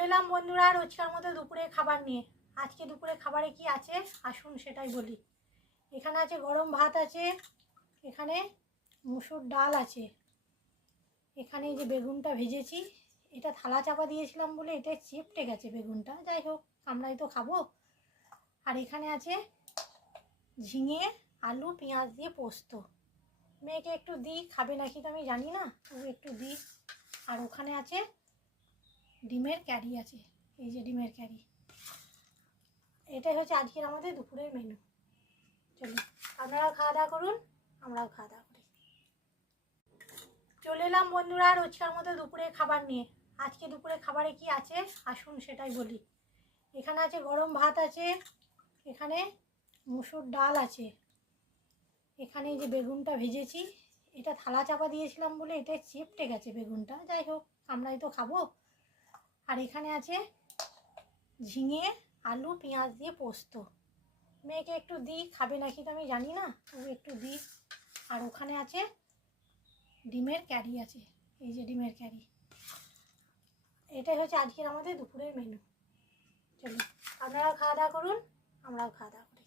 চলে এলাম বন্ধুরা রোজকার মতো দুপুরে খাবার নিয়ে। আজকে দুপুরে খাবারে কি আছে আসুন সেটাই বলি। এখানে আছে গরম ভাত আছে, এখানে মুসুর ডাল আছে, এখানে এই যে বেগুনটা ভেজেছি, এটা থালা চাপা দিয়েছিলাম বলে এটা চেপটে গেছে বেগুনটা, যাই হোক আমরাই তো খাবো। আর এখানে আছে ঝিঙে আলু পেঁয়াজ দিয়ে পোস্ত। মেয়েকে একটু দিই, খাবে নাকি তো আমি জানি না, তবু একটু দিই। আর ওখানে আছে ডিমের ক্যারি আছে, এই যে ডিমের ক্যারি। এটাই হচ্ছে আজকের আমাদের দুপুরের মেনু। চলুন আপনারাও খাওয়া দাওয়া করুন, আমরাও খাওয়া দাওয়া করি। চলে এলাম বন্ধুরা রোজকার মতো দুপুরে খাবার নিয়ে। আজকে দুপুরে খাবারে কি আছে আসুন সেটাই বলি। এখানে আছে গরম ভাত আছে, এখানে মুসুর ডাল আছে, এখানে এই যে বেগুনটা ভেজেছি, এটা থালা চাপা দিয়েছিলাম বলে এটা চেপটে গেছে বেগুনটা, যাই হোক আমরাই তো খাবো। আর এখানে আছে ঝিঙে আলু পেঁয়াজ দিয়ে পোস্ত। মেয়েকে একটু দিই, খাবে নাকি তো আমি জানি না, তবু একটু দিই। আর ওখানে আছে ডিমের ক্যারি আছে, এই যে ডিমের ক্যারি। এটাই হচ্ছে আজকের আমাদের দুপুরের মেনু। চলুন আপনারাও খাওয়া দাওয়া করুন, আমরাও খাওয়া দাওয়া করি।